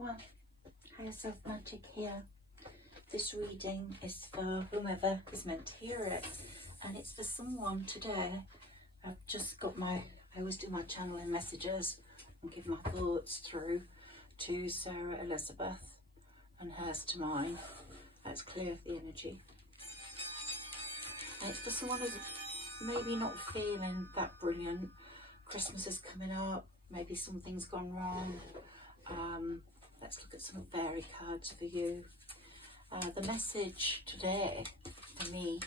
everyone, Higher Self Magic here. This reading is for whomever is meant to hear it, and it's for someone today. I've just got I always do my channeling messages and give my thoughts through to Sarah Elizabeth and hers to mine. Let's clear the energy. And it's for someone who's maybe not feeling that brilliant. Christmas is coming up, maybe something's gone wrong. Let's look at some fairy cards for you. The message today for me,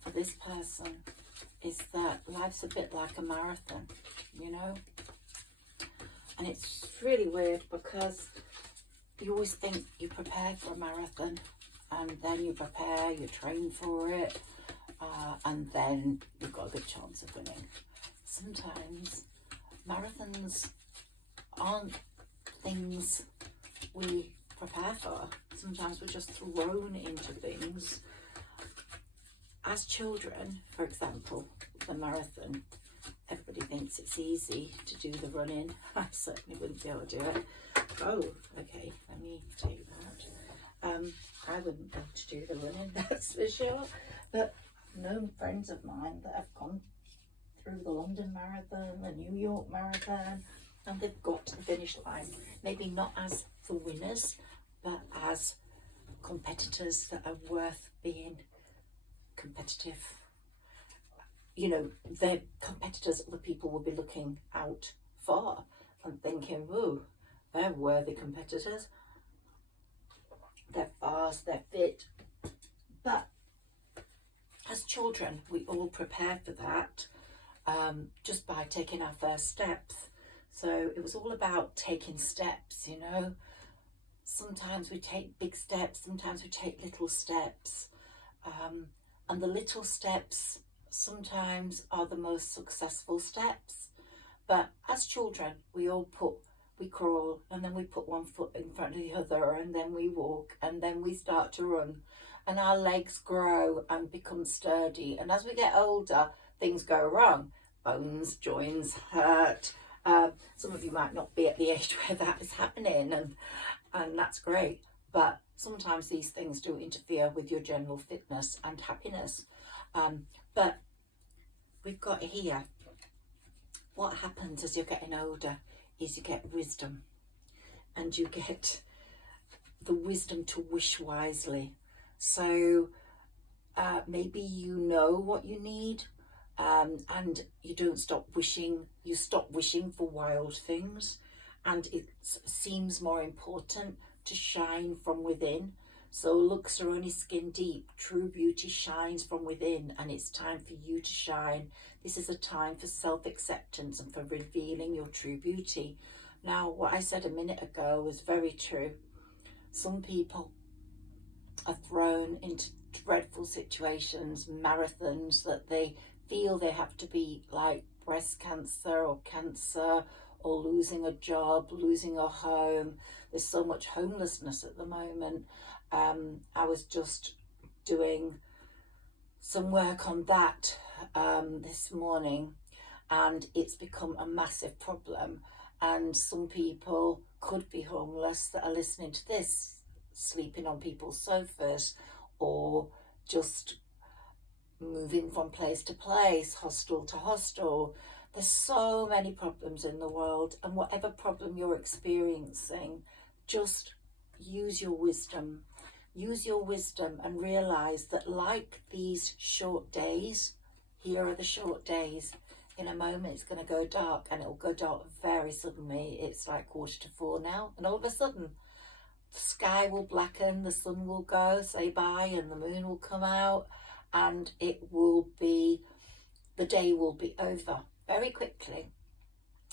for this person, is that life's a bit like a marathon, you know? And it's really weird because you always think you prepare for a marathon, and then you prepare, you train for it, and then you've got a good chance of winning. Sometimes marathons aren't things we prepare for. Sometimes we're just thrown into things. As children, for example, the marathon, everybody thinks it's easy to do the running. I certainly wouldn't be able to do it. Oh, okay, let me take that. I wouldn't be able to do the running, that's for sure. But I've known friends of mine that have gone through the London Marathon, the New York Marathon, and they've got to the finish line. Maybe not as the winners, but as competitors that are worth being competitive. You know, they're competitors other people will be looking out for and thinking, oh, they're worthy competitors. They're fast, they're fit. But as children, we all prepare for that just by taking our first steps. So it was all about taking steps, you know. Sometimes we take big steps, sometimes we take little steps. And the little steps sometimes are the most successful steps. But as children, we crawl, and then we put one foot in front of the other, and then we walk, and then we start to run. And our legs grow and become sturdy. And as we get older, things go wrong. Bones, joints hurt. Some of you might not be at the age where that is happening, and that's great. But sometimes these things do interfere with your general fitness and happiness. But we've got here, what happens as you're getting older is you get wisdom, and you get the wisdom to wish wisely. So maybe you know what you need, and you don't stop wishing, you stop wishing for wild things, and it seems more important to shine from within. So looks are only skin deep. True beauty shines from within, and it's time for you to shine. This is a time for self-acceptance and for revealing your true beauty. Now, what I said a minute ago was very true. Some people are thrown into dreadful situations, marathons that they feel they have to be, like breast cancer or cancer, or losing a job, losing a home. There's so much homelessness at the moment. I was just doing some work on that this morning, and it's become a massive problem. And some people could be homeless that are listening to this, sleeping on people's sofas, or just moving from place to place, hostel to hostel. There's so many problems in the world, and whatever problem you're experiencing, just use your wisdom. Use your wisdom and realize that, like these short days, here are the short days. In a moment it's going to go dark, and it will go dark very suddenly. It's like 3:45 now, and all of a sudden the sky will blacken, the sun will go, say bye, and the moon will come out, and the day will be over very quickly.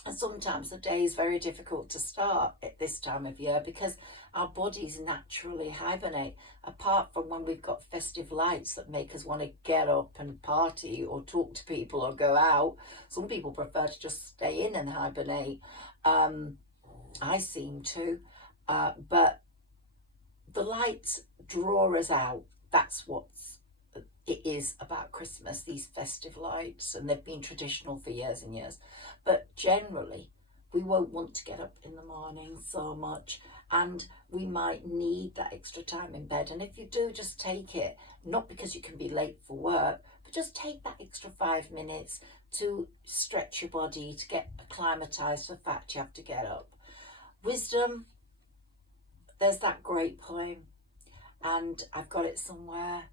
And sometimes the day is very difficult to start at this time of year because our bodies naturally hibernate, apart from when we've got festive lights that make us want to get up and party or talk to people or go out. Some people prefer to just stay in and hibernate. I seem to, but the lights draw us out. That's what it is about Christmas, these festive lights, and they've been traditional for years and years. But generally, we won't want to get up in the morning so much, and we might need that extra time in bed. And if you do, just take it, not because you can be late for work, but just take that extra 5 minutes to stretch your body, to get acclimatized to the fact you have to get up. Wisdom, there's that great poem, and I've got it somewhere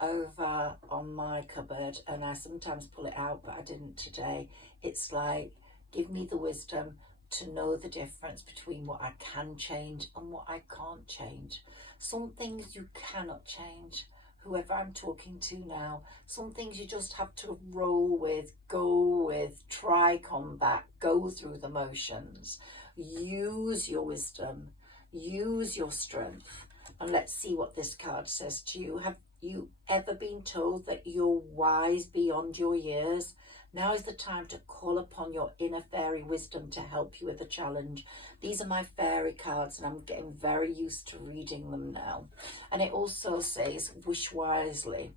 over on my cupboard, and I sometimes pull it out, but I didn't today. It's like, give me the wisdom to know the difference between what I can change and what I can't change. Some things you cannot change, whoever I'm talking to now. Some things you just have to roll with, go with, try combat, go through the motions. Use your wisdom, use your strength. And let's see what this card says to you. Have you ever been told that you're wise beyond your years? Now is the time to call upon your inner fairy wisdom to help you with the challenge. These are my fairy cards, and I'm getting very used to reading them now. And it also says, wish wisely.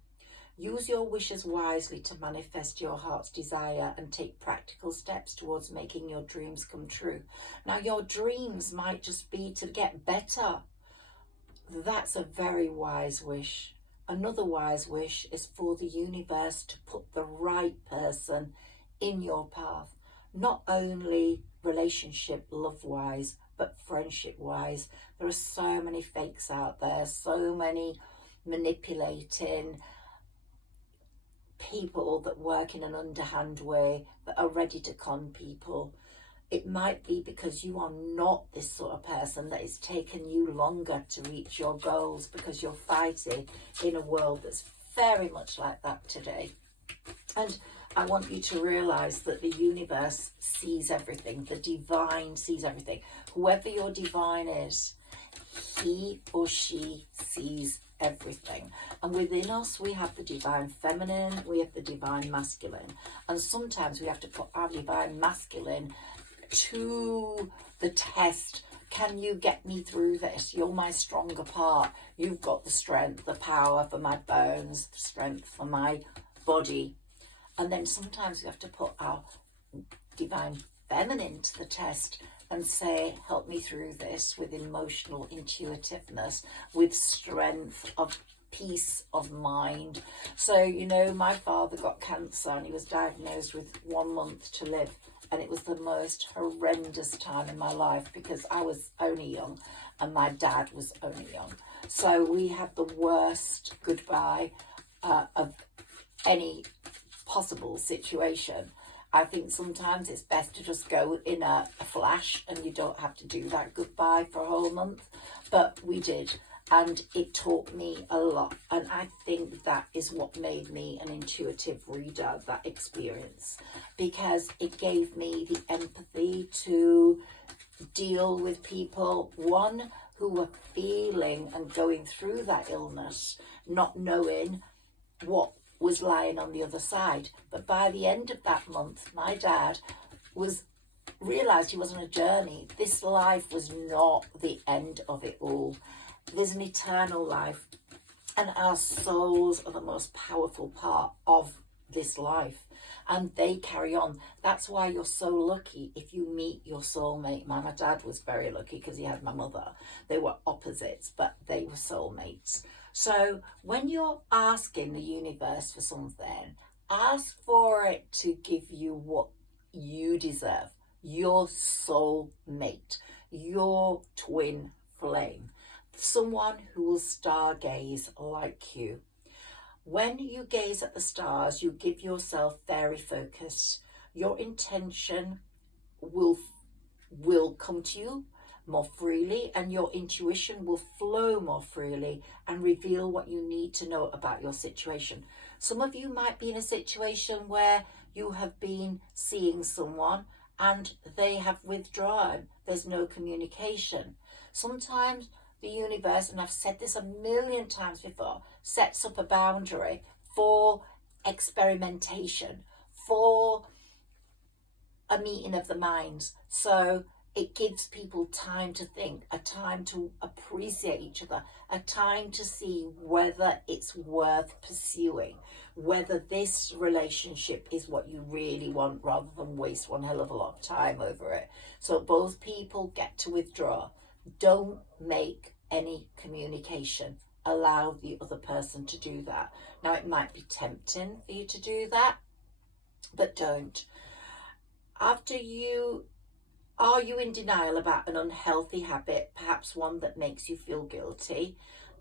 Use your wishes wisely to manifest your heart's desire and take practical steps towards making your dreams come true. Now, your dreams might just be to get better. That's a very wise wish. Another wise wish is for the universe to put the right person in your path, not only relationship love-wise, but friendship-wise. There are so many fakes out there, so many manipulating people that work in an underhand way, that are ready to con people. It might be because you are not this sort of person, that it's taken you longer to reach your goals, because you're fighting in a world that's very much like that today. And I want you to realize that the universe sees everything. The divine sees everything. Whoever your divine is, he or she sees everything. And within us, we have the divine feminine, we have the divine masculine. And sometimes we have to put our divine masculine to the test. Can you get me through this? You're my stronger part. You've got the strength, the power for my bones, the strength for my body. And then sometimes we have to put our divine feminine to the test and say, help me through this with emotional intuitiveness, with strength of peace of mind. So, you know, my father got cancer and he was diagnosed with 1 month to live. And it was the most horrendous time in my life, because I was only young and my dad was only young. So we had the worst goodbye of any possible situation. I think sometimes it's best to just go in a flash, and you don't have to do that goodbye for a whole month. But we did. And it taught me a lot. And I think that is what made me an intuitive reader, that experience. Because it gave me the empathy to deal with people, one, who were feeling and going through that illness, not knowing what was lying on the other side. But by the end of that month, my dad realised he was on a journey. This life was not the end of it all. There's an eternal life, and our souls are the most powerful part of this life, and they carry on. That's why you're so lucky if you meet your soulmate. My dad was very lucky because he had my mother. They were opposites, but they were soulmates. So when you're asking the universe for something, ask for it to give you what you deserve. Your soulmate, your twin flame. Someone who will stargaze like you. When you gaze at the stars, you give yourself fairy focus. Your intention will come to you more freely, and your intuition will flow more freely and reveal what you need to know about your situation. Some of you might be in a situation where you have been seeing someone and they have withdrawn. There's no communication. Sometimes the universe, and I've said this 1,000,000 times before, sets up a boundary for experimentation, for a meeting of the minds. So It gives people time to think, a time to appreciate each other, a time to see whether it's worth pursuing, whether this relationship is what you really want, rather than waste one hell of a lot of time over it. So both people get to withdraw. Don't make any communication. Allow the other person to do that. Now, it might be tempting for you to do that, but don't. Are you in denial about an unhealthy habit, perhaps one that makes you feel guilty?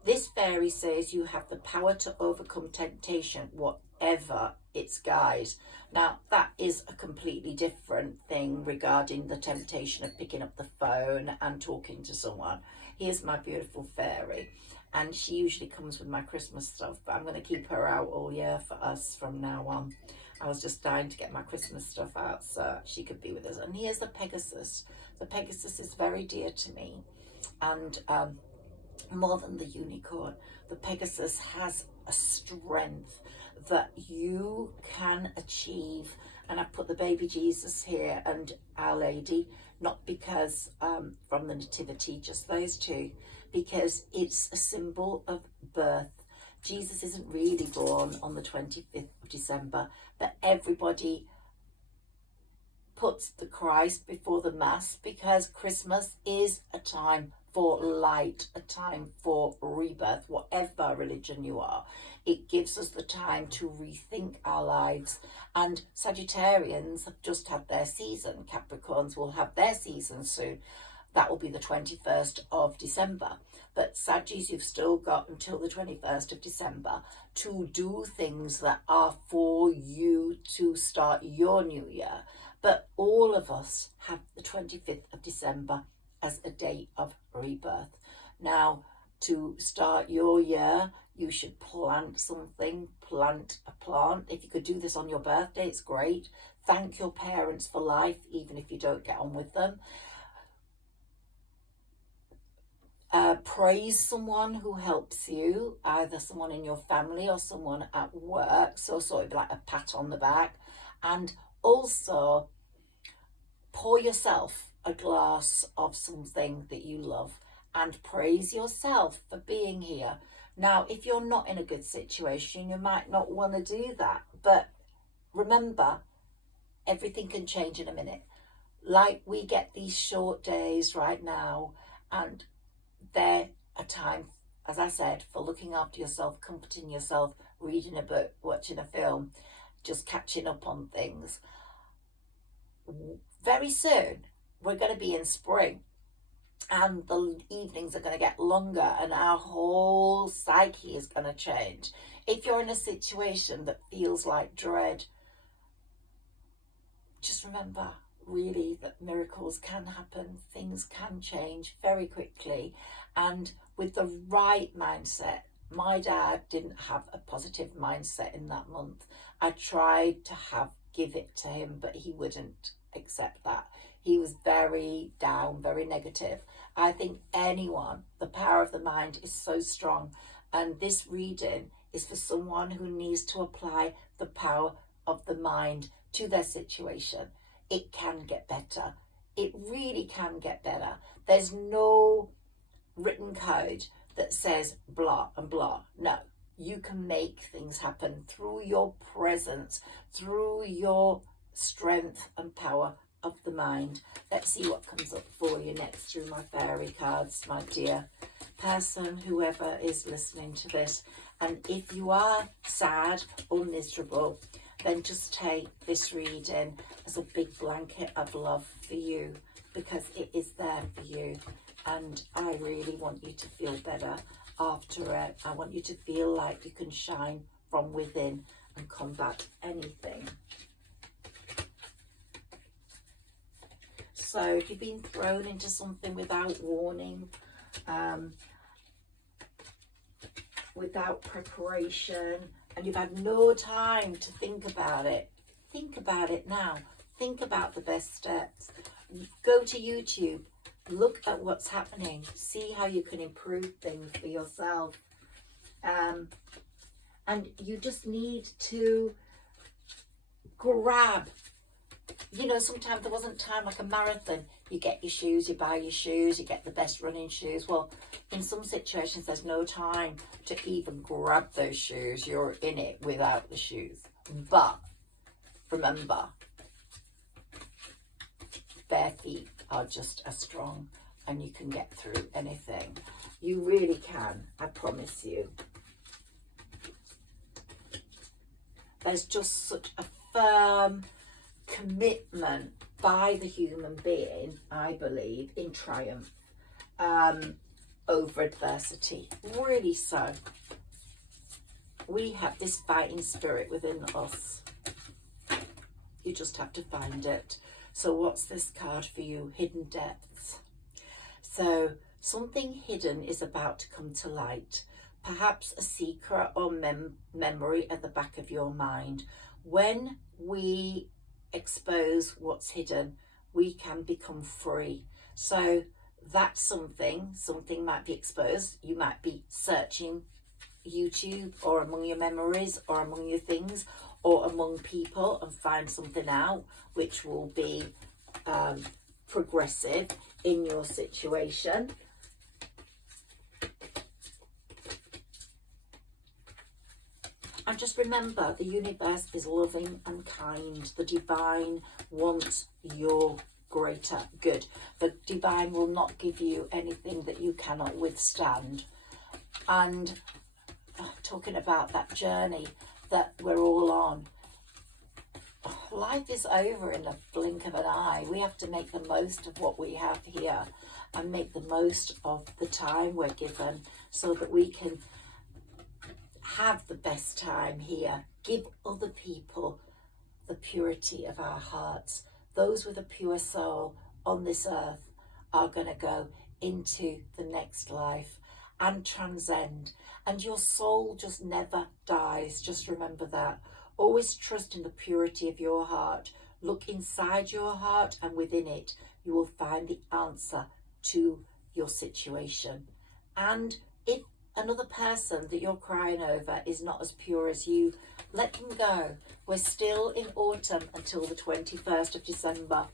This fairy says you have the power to overcome temptation, whatever its guise. Now, that is a completely different thing regarding the temptation of picking up the phone and talking to someone. Here's my beautiful fairy, and she usually comes with my Christmas stuff, but I'm going to keep her out all year for us from now on. I was just dying to get my Christmas stuff out so she could be with us. And here's the Pegasus. The Pegasus is very dear to me, and more than the unicorn, the Pegasus has a strength that you can achieve. And I've put the baby Jesus here and Our Lady, not because from the Nativity, just those two, because it's a symbol of birth. Jesus isn't really born on the 25th of December, but everybody puts the Christ before the Mass because Christmas is a time for light, a time for rebirth, whatever religion you are. It gives us the time to rethink our lives. And Sagittarians have just had their season. Capricorns will have their season soon. That will be the 21st of December. But Saggies, you've still got until the 21st of December to do things that are for you to start your new year. But all of us have the 25th of December as a day of rebirth. Now, to start your year, you should plant something, plant a plant. If you could do this on your birthday, it's great. Thank your parents for life, even if you don't get on with them. Praise someone who helps you, either someone in your family or someone at work, so sort of like a pat on the back. And also pour yourself a glass of something that you love and praise yourself for being here. Now, if you're not in a good situation, you might not want to do that, but remember, everything can change in a minute. Like, we get these short days right now, and they're a time, as I said, for looking after yourself, comforting yourself, reading a book, watching a film, just catching up on things. Very soon, we're going to be in spring, and the evenings are going to get longer, and our whole psyche is going to change. If you're in a situation that feels like dread, just remember, really, that miracles can happen, things can change very quickly, and with the right mindset. My dad didn't have a positive mindset in that month. I tried to give it to him, but he wouldn't accept that. He was very down, very negative. I think the power of the mind is so strong, and this reading is for someone who needs to apply the power of the mind to their situation. It can get better. It really can get better. There's no written code that says blah and blah. No, you can make things happen through your presence, through your strength and power of the mind. Let's see what comes up for you next through my fairy cards, my dear person, whoever is listening to this. And if you are sad or miserable, then just take this reading as a big blanket of love for you, because it is there for you. And I really want you to feel better after it. I want you to feel like you can shine from within and combat anything. So if you've been thrown into something without warning, without preparation, and you've had no time to think about it now. Think about the best steps. Go to YouTube, look at what's happening, see how you can improve things for yourself. And you just need to grab, sometimes there wasn't time, like a marathon. You get your shoes, you buy your shoes, you get the best running shoes. Well, in some situations, there's no time to even grab those shoes. You're in it without the shoes. But remember, bare feet are just as strong, and you can get through anything. You really can, I promise you. There's just such a firm commitment by the human being, I believe, in triumph over adversity. Really so. We have this fighting spirit within us. You just have to find it. So what's this card for you? Hidden depths. So something hidden is about to come to light. Perhaps a secret or memory at the back of your mind. When we expose what's hidden, we can become free. So that's something might be exposed. You might be searching YouTube or among your memories or among your things or among people and find something out which will be progressive in your situation. And just remember, the universe is loving and kind. The divine wants your greater good. The divine will not give you anything that you cannot withstand. And talking about that journey that we're all on, life is over in a blink of an eye. We have to make the most of what we have here and make the most of the time we're given so that we can have the best time here. Give other people the purity of our hearts. Those with a pure soul on this earth are going to go into the next life and transcend. And your soul just never dies. Just remember that. Always trust in the purity of your heart. Look inside your heart, and within it, you will find the answer to your situation. And if another person that you're crying over is not as pure as you, let them go. We're still in autumn until the 21st of December,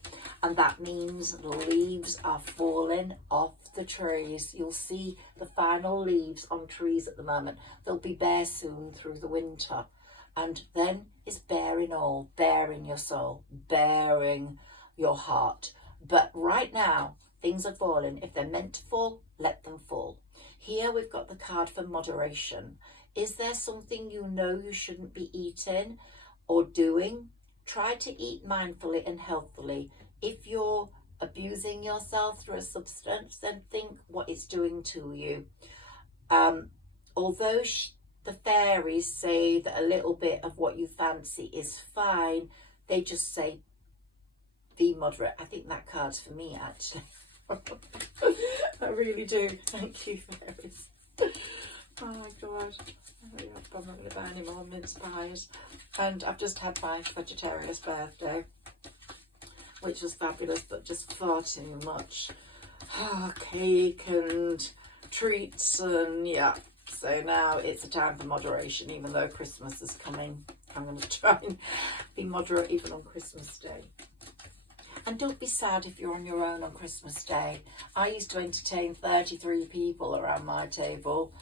and that means the leaves are falling off the trees. You'll see the final leaves on trees at the moment. They'll be bare soon through the winter, and then it's bearing all, bearing your soul, bearing your heart. But right now, things are falling. If they're meant to fall, let them fall. Here we've got the card for moderation. Is there something you know you shouldn't be eating or doing? Try to eat mindfully and healthily. If you're abusing yourself through a substance, then think what it's doing to you. Although the fairies say that a little bit of what you fancy is fine, they just say be moderate. I think that card's for me, actually. I really do. Thank you, fairies. Oh my god. I'm not going to buy any more mince pies. And I've just had my vegetarian's birthday, which was fabulous, but just far too much. Cake and treats and yeah. So now it's a time for moderation, even though Christmas is coming. I'm going to try and be moderate even on Christmas Day. And don't be sad if you're on your own on Christmas Day. I used to entertain 33 people around my table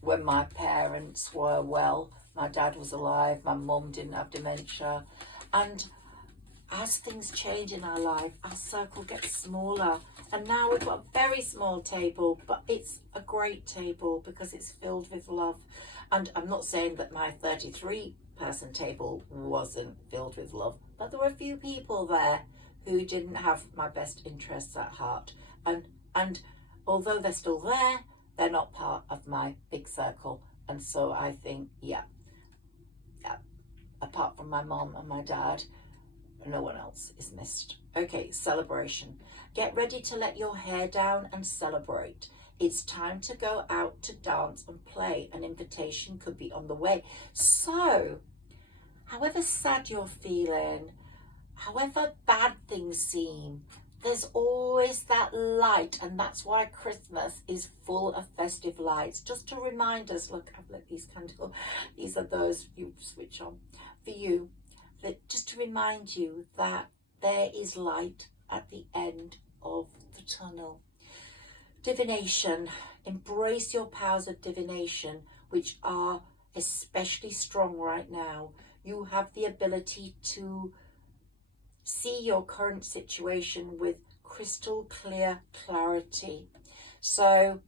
when my parents were well. My dad was alive, my mum didn't have dementia. And as things change in our life, our circle gets smaller. And now we've got a very small table, but it's a great table because it's filled with love. And I'm not saying that my 33-person table wasn't filled with love, but there were a few people there who didn't have my best interests at heart. And although they're still there, they're not part of my big circle. And so I think, yeah, apart from my mom and my dad, no one else is missed. Okay, celebration. Get ready to let your hair down and celebrate. It's time to go out to dance and play. An invitation could be on the way. So, however sad you're feeling, however bad things seem, there's always that light, and that's why Christmas is full of festive lights. Just to remind us, look, I've lit these candles. These are those you switch on for you. Just to remind you that there is light at the end of the tunnel. Divination. Embrace your powers of divination, which are especially strong right now. You have the ability to see your current situation with crystal clear clarity. So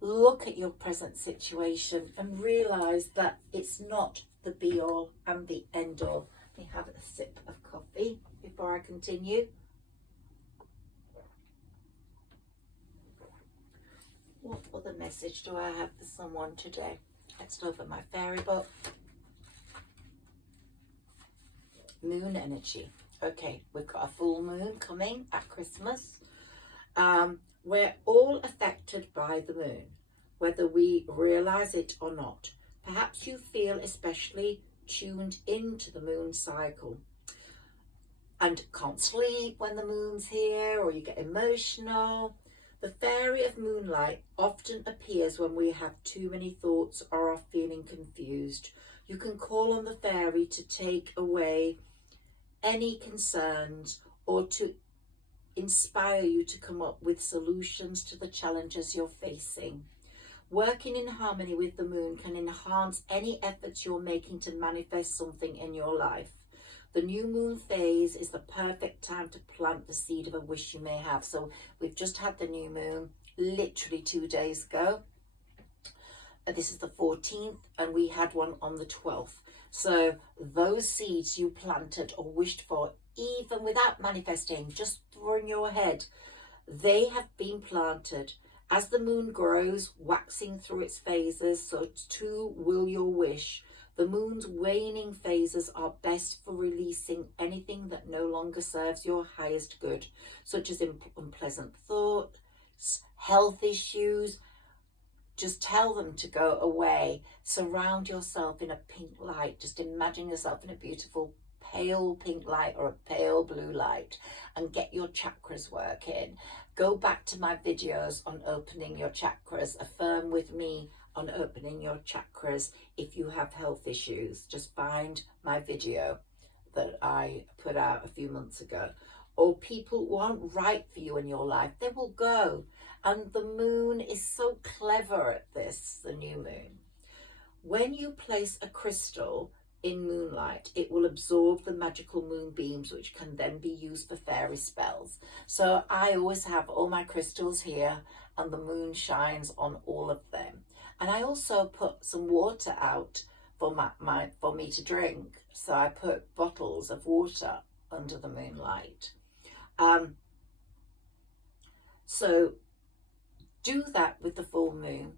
look at your present situation and realize that it's not the be all and the end all. Let me have a sip of coffee before I continue. What other message do I have for someone today? Let's open my fairy book. Moon energy. Okay, we've got a full moon coming at Christmas. We're all affected by the moon, whether we realize it or not. Perhaps you feel especially tuned into the moon cycle and can't sleep when the moon's here, or you get emotional. The fairy of moonlight often appears when we have too many thoughts or are feeling confused. You can call on the fairy to take away any concerns or to inspire you to come up with solutions to the challenges you're facing. Working in harmony with the moon can enhance any efforts you're making to manifest something in your life. The new moon phase is the perfect time to plant the seed of a wish you may have. So we've just had the new moon literally 2 days ago. This is the 14th and we had one on the 12th. So those seeds you planted or wished for, even without manifesting, just in your head, they have been planted. As the moon grows, waxing through its phases, so too will your wish. The moon's waning phases are best for releasing anything that no longer serves your highest good, such as unpleasant thoughts, health issues. Just tell them to go away. Surround yourself in a pink light. Just imagine yourself in a beautiful pale pink light or a pale blue light, and get your chakras working. Go back to my videos on opening your chakras. Affirm with me on opening your chakras if you have health issues. Just find my video that I put out a few months ago. Or people who aren't right for you in your life, they will go. And the moon is so clever at this, the new moon. When you place a crystal in moonlight, it will absorb the magical moonbeams, which can then be used for fairy spells. So I always have all my crystals here, and the moon shines on all of them. And I also put some water out for for me to drink. So I put bottles of water under the moonlight. So do that with the full moon.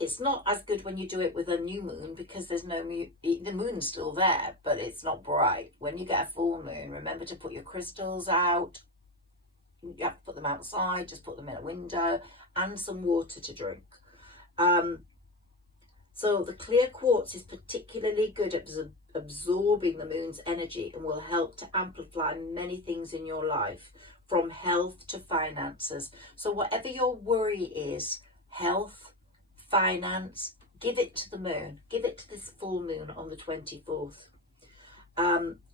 It's not as good when you do it with a new moon because there's no moon. The moon's still there, but it's not bright. When you get a full moon, remember to put your crystals out. You have to put them outside, just put them in a window, and some water to drink. So the clear quartz is particularly good at absorbing the moon's energy and will help to amplify many things in your life, from health to finances. So whatever your worry is, health, finance, give it to the moon. Give it to this full moon on the 24th.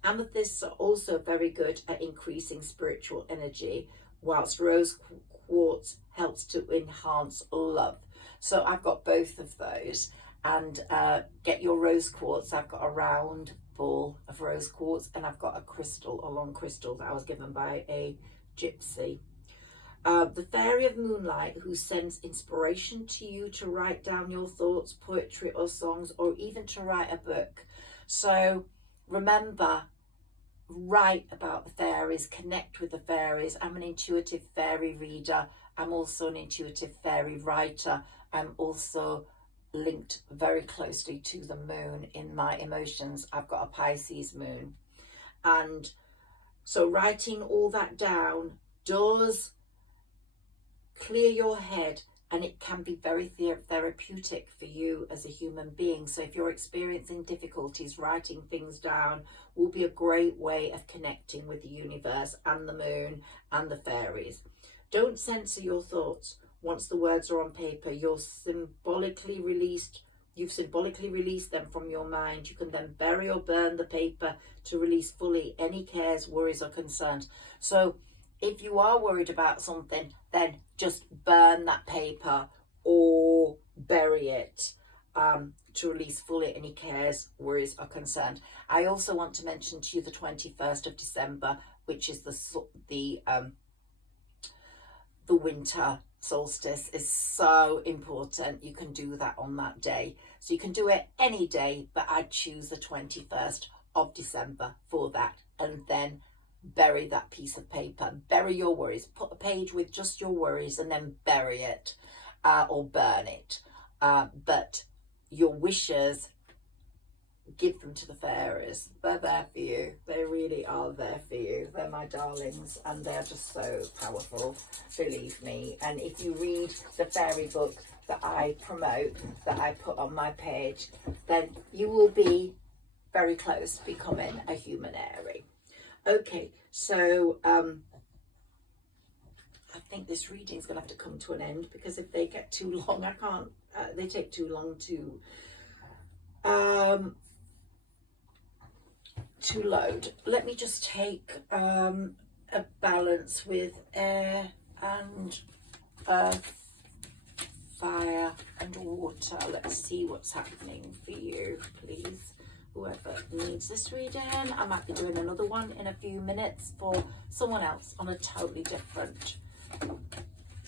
Amethysts are also very good at increasing spiritual energy, whilst rose quartz helps to enhance love. So I've got both of those. And get your rose quartz. I've got a round ball of rose quartz, and I've got a long crystal that I was given by a gypsy. The fairy of moonlight, who sends inspiration to you to write down your thoughts, poetry or songs, or even to write a book. So remember, write about the fairies, connect with the fairies. I'm an intuitive fairy reader. I'm also an intuitive fairy writer. I'm also linked very closely to the moon in my emotions. I've got a Pisces moon. And so writing all that down does clear your head, and it can be very therapeutic for you as a human being. So if you're experiencing difficulties, writing things down will be a great way of connecting with the universe and the moon and the fairies. Don't censor your thoughts. Once the words are on paper, you've symbolically released them from your mind. You can then bury or burn the paper to release fully any cares, worries or concerns. So If you are worried about something, then just burn that paper or bury it to release fully any cares, worries or concern. I also want to mention to you the 21st of December, which is the winter solstice, is so important. You can do that on that day. So you can do it any day, but I'd choose the 21st of December for that. And then bury that piece of paper, bury your worries, put a page with just your worries and then bury it or burn it. But your wishes, give them to the fairies. They're there for you. They really are there for you. They're my darlings and they're just so powerful, believe me. And if you read the fairy book that I promote, that I put on my page, then you will be very close to becoming a human fairy. Okay, so I think this reading is going to have to come to an end, because if they get too long, I can't, they take too long to load. Let me just take a balance with air and earth, fire and water. Let's see what's happening for you, please. Whoever needs this reading, I might be doing another one in a few minutes for someone else on a totally different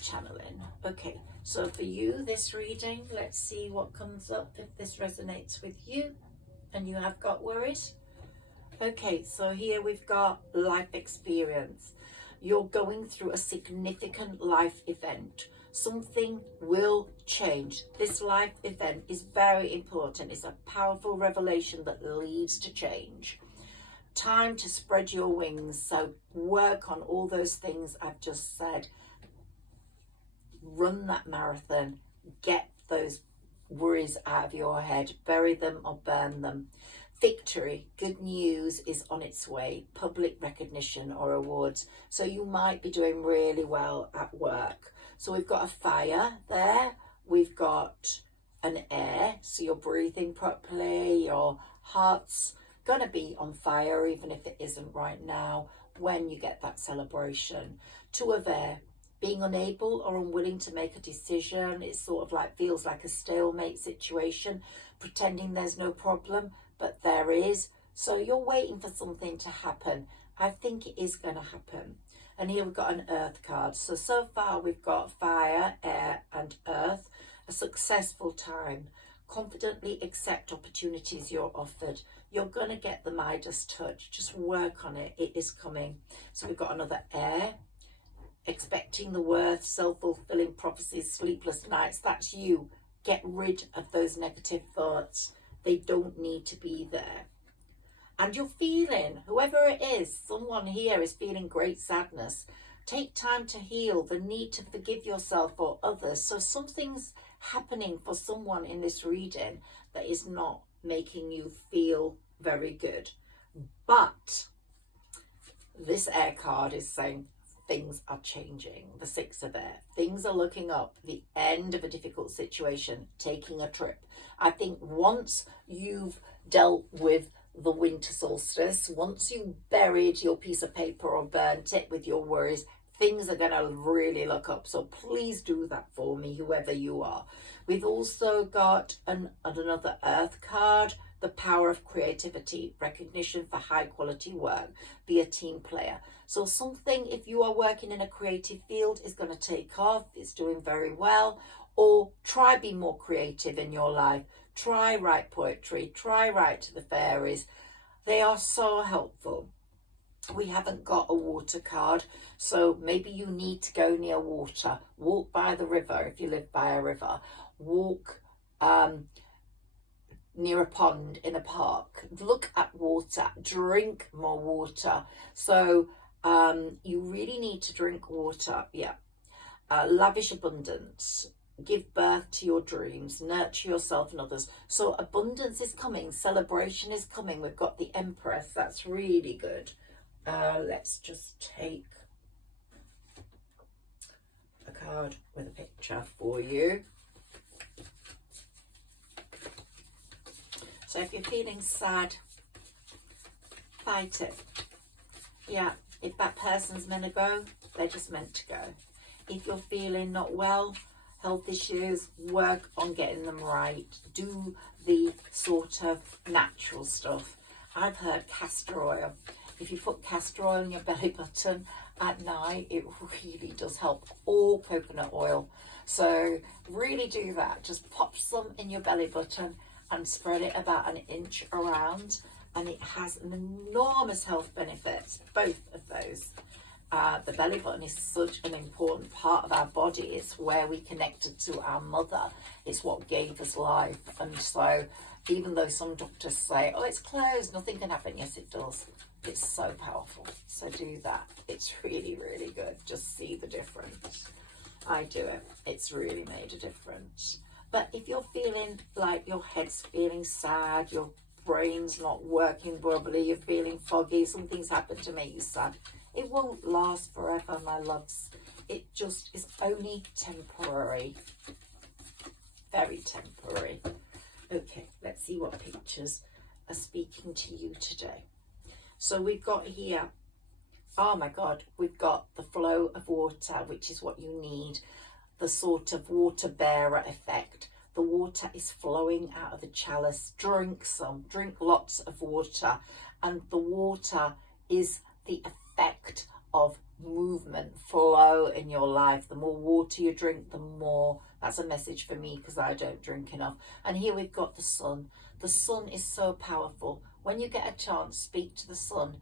channeling. Okay, so for you, this reading, let's see what comes up, if this resonates with you and you have got worries. Okay, so here we've got life experience. You're going through a significant life event. Something will change. This life event is very important. It's a powerful revelation that leads to change. Time to spread your wings. So work on all those things I've just said. Run that marathon. Get those worries out of your head. Bury them or burn them. Victory, good news is on its way. Public recognition or awards. So you might be doing really well at work. So we've got a fire there, we've got an air, so you're breathing properly, your heart's gonna be on fire, even if it isn't right now, when you get that celebration. Two of air, being unable or unwilling to make a decision. It sort of like feels like a stalemate situation, pretending there's no problem, but there is. So you're waiting for something to happen. I think it is gonna happen. And here we've got an earth card. So far we've got fire, air and earth. A successful time. Confidently accept opportunities you're offered. You're going to get the Midas touch. Just work on it. It is coming. So we've got another air. Expecting the worst, self-fulfilling prophecies, sleepless nights. That's you. Get rid of those negative thoughts. They don't need to be there. And you're feeling, whoever it is, someone here is feeling great sadness. Take time to heal, the need to forgive yourself or others. So something's happening for someone in this reading that is not making you feel very good. But this air card is saying things are changing. The Six of Air. Things are looking up. The end of a difficult situation. Taking a trip. I think once you've dealt with the winter solstice, once you buried your piece of paper or burnt it with your worries, things are going to really look up. So please do that for me, whoever you are. We've also got another earth card, the power of creativity, recognition for high quality work, be a team player. So something, if you are working in a creative field, is going to take off, it's doing very well. Or try be more creative in your life. Try write poetry, try write to the fairies. They are so helpful. We haven't got a water card, so maybe you need to go near water. Walk by the river if you live by a river. Walk near a pond in a park. Look at water, drink more water. So you really need to drink water, yeah. Lavish abundance. Give birth to your dreams, nurture yourself and others. So abundance is coming, celebration is coming. We've got the Empress, that's really good. Let's just take a card with a picture for you. So if you're feeling sad, fight it. Yeah, if that person's meant to go, They're just meant to go. If you're feeling not well, health issues, work on getting them right. Do the sort of natural stuff. I've heard castor oil. If you put castor oil in your belly button at night, it really does help. Or coconut oil. So really do that. Just pop some in your belly button and spread it about an inch around. And it has an enormous health benefits, both of those. The belly button is such an important part of our body. It's where we connected to our mother. It's what gave us life. And so even though some doctors say, oh, it's closed, nothing can happen. Yes, it does. It's so powerful. So do that. It's really, really good. Just see the difference. I do it. It's really made a difference. But if you're feeling like your head's feeling sad, your brain's not working properly, you're feeling foggy, something's happened to make you sad, it won't last forever, my loves. It just is only temporary. Very temporary. Okay, let's see what pictures are speaking to you today. So we've got here, oh my God, we've got the flow of water, which is what you need. The sort of water bearer effect. The water is flowing out of the chalice. Drink some, drink lots of water. And the water is the effect of movement, flow in your life. The more water you drink, the more. That's a message for me because I don't drink enough. And here we've got the sun. The sun is so powerful. When you get a chance, speak to the sun.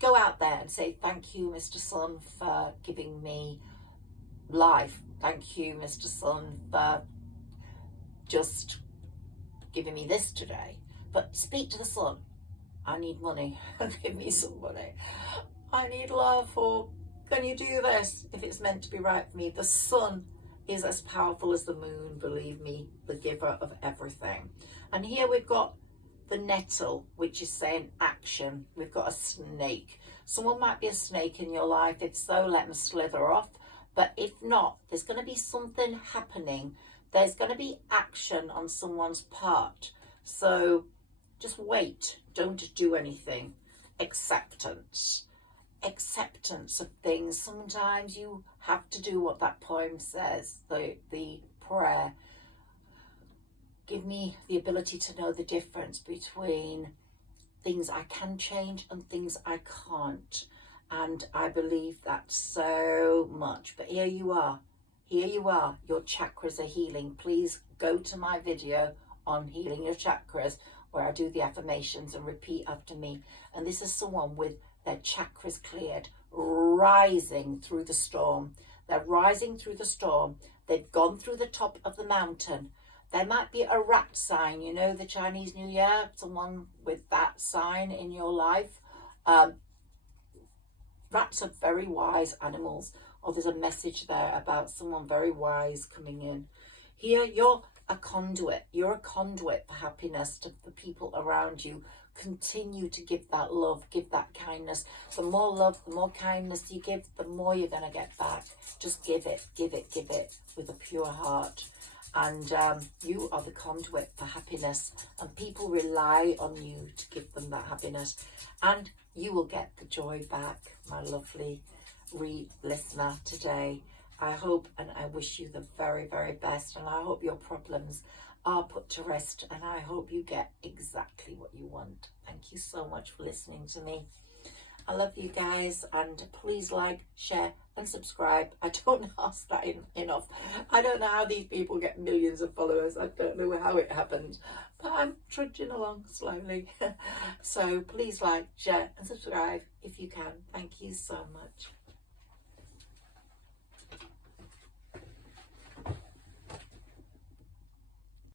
Go out there and say, thank you, Mr. Sun, for giving me life. Thank you, Mr. Sun, for just giving me this today. But speak to the sun. I need money. Give me some money. I need love, or can you do this if it's meant to be right for me? The sun is as powerful as the moon, believe me, the giver of everything. And here we've got the nettle, which is saying action. We've got a snake. Someone might be a snake in your life. If so, let them slither off. But if not, there's going to be something happening. There's going to be action on someone's part. So just wait. Don't do anything. Acceptance. Acceptance of things. Sometimes you have to do what that poem says, the prayer. Give me the ability to know the difference between things I can change and things I can't. And I believe that so much. But here you are. Here you are. Your chakras are healing. Please go to my video on healing your chakras, where I do the affirmations, and repeat after me. And this is someone with their chakras cleared, rising through the storm. They're rising through the storm. They've gone through the top of the mountain. There might be a rat sign, you know, the Chinese New Year, someone with that sign in your life. Rats are very wise animals. Or there's a message there about someone very wise coming in. Here, you're a conduit. You're a conduit for happiness to the people around you. Continue to give that love, give that kindness. The more love, the more kindness you give, the more you're going to get back. Just give it, give it, give it with a pure heart. And you are the conduit for happiness. And people rely on you to give them that happiness. And you will get the joy back, my lovely listener today. I hope and I wish you the very, very best, and I hope your problems are put to rest, and I hope you get exactly what you want. Thank you so much for listening to me. I love you guys, and please like, share and subscribe. I don't ask that enough. I don't know how these people get millions of followers. I don't know how it happened, but I'm trudging along slowly. So please like, share and subscribe if you can. Thank you so much.